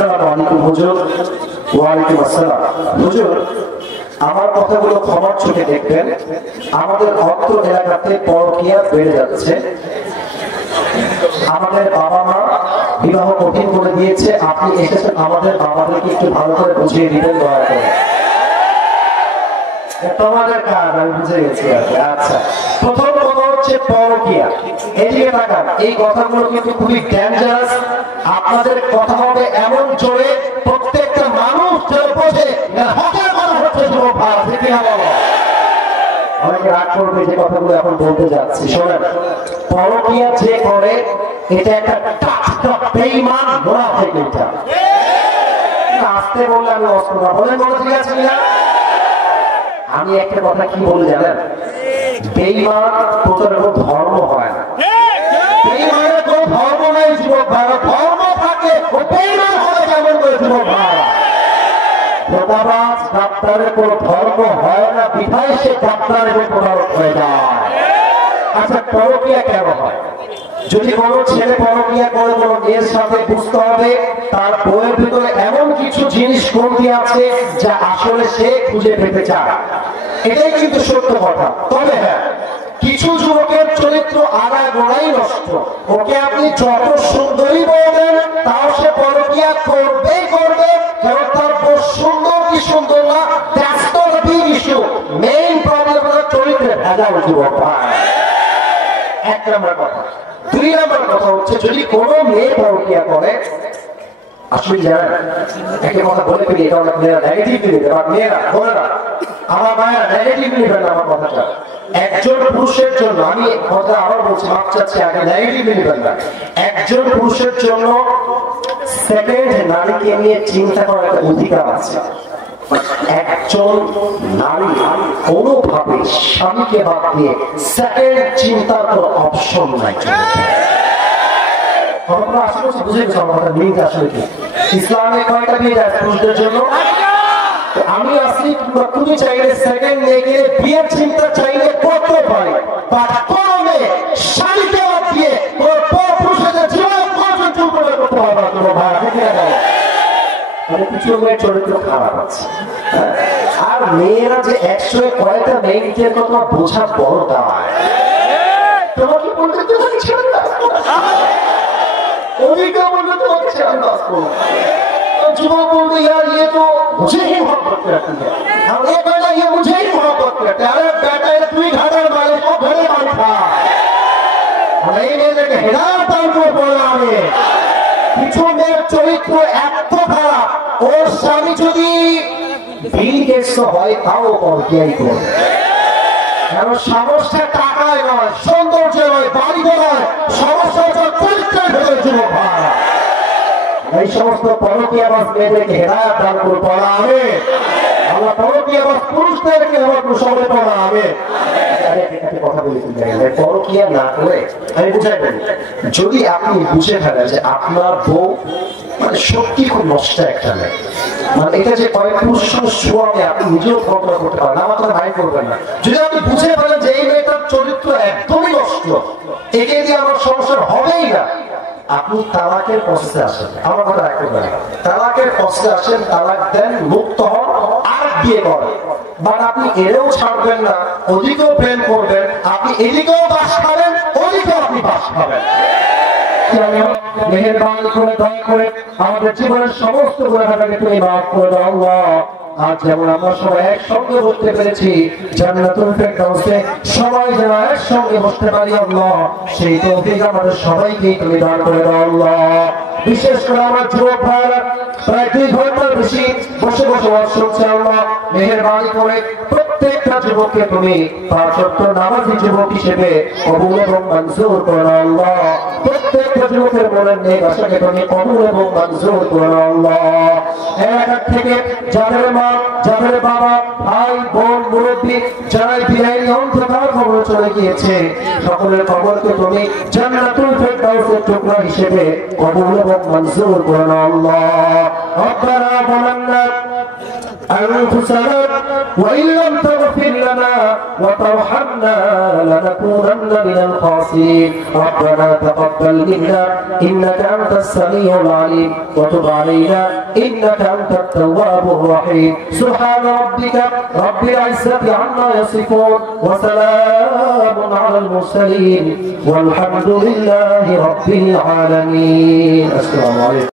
আসসালামু আলাইকুম হুজুর। ওয়ালাইকুম আসসালাম। হুজুর, আমার কথাগুলো ক্ষমার চোখে দেখবেন। আমাদের অত্র এলাকাতে পরকীয়া বেড়ে যাচ্ছে। আমাদের বাবা মা বিবাহ কঠিন করে দিয়েছে। আপনি এসেছেন আমাদের বাবাদেরকে একটু ভালো করে বুঝিয়ে দিবেন দয়া করে। তোমাদের কাজ আমি বুঝে গেছি। আচ্ছা, প্রথম কথা হচ্ছে পরকীয়া। এদিকে তাকান, এই কথাগুলো কিন্তু খুবই ডেঞ্জারাস। আপনাদের কথা হবে এমন জোরে প্রত্যেকটা মানুষ যেন বোঝে হকের কথা হচ্ছে অনেকে রাগ করবে যে কথাগুলো এখন বলতে যাচ্ছি। শোনেন, পরকীয়া যে করে এটা একটা বেঈমান মুনাফিক। এটা আসতে বললে আমি অস্ত্র না বলেন, বলে ঠিক আছে না? আমি একটা কথা কি বলে জানেন, বেঈমান প্রচারের কোনো ধর্ম হয় না। বেঈমানের কোনো ধর্ম নাই যুবক ভাইরা। ধর্ম থাকে ও বেঈমান হবে কেমন করে যুবক ভাইরা? প্রতাবাজ ডাক্তারের কোনো ধর্ম হয় না, বিধায় সে ডাক্তারের প্রতারক হয়ে যায়। আচ্ছা, পরকীয়া কেন হয়? যদি কোনো ছেলে পরকীয়া করে কোনো মেয়ের সাথে, বুঝতে হবে তার বইয়ের ভিতরে এমন কিছু জিনিস কমতি আছে যা আসলে সে খুঁজে পেতে চায়। এটাই কিন্তু সত্য কথা। তবে হ্যাঁ, কিছু যুবকের চরিত্র আগাগোড়াই নষ্ট। ওকে আপনি যত সুন্দরী বলবেন তাও সে পরকীয়া করবেই করবে, কারণ তার বউ সুন্দর কি সুন্দর না, that's not the big issue. Main problem হলো চরিত্রে ভেজাল যুবক ভাই। এক নম্বর কথা। দুই নম্বর কথা হচ্ছে, যদি কোনো মেয়ে পরকীয়া করে, আসলে জানেন একটা কথা বলে ফেলি, এটা অনেক মেয়েরা নেগেটিভ নিবে। মেয়েরা বোনেরা, আমার মায়েরা নেগেটিভ নিবেন আমার কথাটা। একজন পুরুষের জন্য, আমি কথা আবার বলছি, মাপ চাচ্ছি, আগে নেগেটিভ নিবেন না। একজন পুরুষের জন্য সেকেন্ড নারীকে নিয়ে চিন্তা করার একটা অধিকার আছে। একজন নারী কোনোভাবে স্বামীকে বাদ দিয়ে সেকেন্ড চিন্তার কোনো অপশন নাই। বুঝে গেছো আমার কথা? মেয়েটা আসলে কি ইসলামে কয়টা বিয়ে যায় পুরুষদের জন্য? আমি আসি, তুমি চাইলে সেকেন্ড মেয়েকে বিয়ের চিন্তা চাইলে করতে পারি, বাট কোনো মেয়ে স্বামীকে বাদ দিয়ে পুরুষদের জীবন করতে পারবে না। তোমার ভাই মানে কিছু মেয়ের চরিত্র খারাপ আছে। আর মেয়েরা যে একশো কয়টা মেয়েকে কথা বোঝা বড় দায়। তোমাকে বলতে তোমাকে ছেড়ে দাও, ওদিকে বলতে তোমাকে ছেড়ে দাও। যুবক বলতে यार ये तो मुझे ही मोहब्बत करती है, हम ये कहना ये मुझे ही मोहब्बत करते हैं। अरे बेटा ये तू ही घाटा मालिक को घरे मालिक था नहीं लेके हिदायत दान को बोला हमें। কিছু মেয়ের চরিত্র এত খারাপ, ওর স্বামী যদি বিল গেটস হয় তাও পরকীয়াই করবে। কারণ সমস্যা টাকায় নয়, সৌন্দর্য নয়, বাড়িতে নয়, সমস্যা হচ্ছে চরিত্রের ভেতরে যুবক ভাই। এই সমস্ত পরকীয়াবাজ মেয়েদেরকে হেদায়েত দান করে পড়া আমি আল্লাহ। পরকীয়াবাজ পুরুষদেরকে সবাই পড়া আমি কথা বলি। পরকীয়া না করে আমি বুঝাই বলি, যদি আপনি বুঝে ফেলেন যে আপনার বউ মানে সত্যি খুব নষ্ট একটা মেয়ে, মানে এটা যে কয়েক পুরুষের সঙ্গে শোয়াবে আপনি নিজেও কল্পনা করতে পারেন, আমার কথা ভাই করবেন না। যদি আপনি বুঝে ফেলেন যে এই মেয়েটার চরিত্র একদমই নষ্ট, একে দিয়ে আমার সমস্যা হবেই না, আপনি তালাকের প্রসেসে আসেন। আমার কথা রাখবেন, তালাকের প্রসেসে আসেন, তালাক দেন, মুক্ত হন, আর বিয়ে করেন। বাট আপনি এরেও ছাড়বেন না, ওদিকেও প্রেম করবেন, আপনি এদিকেও বাস খাবেন, ওদিকেও আপনি বাস খাবেন। মেহেরবানি করে দয়া করে আমাদের জীবনের সমস্ত গুনাহটাকে তুমি মাফ করে দাও আল্লাহ। আজ যেমন আমরা সবাই একসঙ্গে বসতে পেরেছি জান্নাতুল ফেরদাউসে, সবাই যেন একসঙ্গে বসতে পারি আল্লাহ, সেই তৌফিক আমাদের সবাইকেই তুমি দান করে দাও আল্লাহ। বিশেষ করে আমার যুবক ভাইরা প্রায় 2 ঘন্টার বেশি বসে বসে ওয়াজ শুনছে আল্লাহ, মেহেরবানি করে প্রত্যেকটা যুবককে তুমি 5 ওয়াক্ত নামাজি যুবক হিসেবে কবুল এবং মঞ্জুর করে দাও আল্লাহ। প্রত্যেকটা যুবকের মনের নেক আশাকে তুমি কবুল এবং মঞ্জুর করে দাও আল্লাহ। এক থেকে যাদের মা, যাদের বাবা, ভাই, বোন, মুরব্বী, যারা বিদায়ী অন্ধকার কবরে চলে গিয়েছে, সকলের কবরকে তুমি জান্নাতুল ফেরদাউসের টুকরা হিসেবে কবুল এবং মঞ্জুর করে নাও আল্লাহ। রব্বানা যালামনা أنفسنا وإن لم تغفر لنا وترحمنا لنكونن من الخاسرين ربنا تقبل منا إنك أنت السميع العليم وتب علينا إنك أنت التواب الرحيم سبحان ربك رب العزة عما يصفون وسلام على المرسلين والحمد لله رب العالمين. السلام عليكم.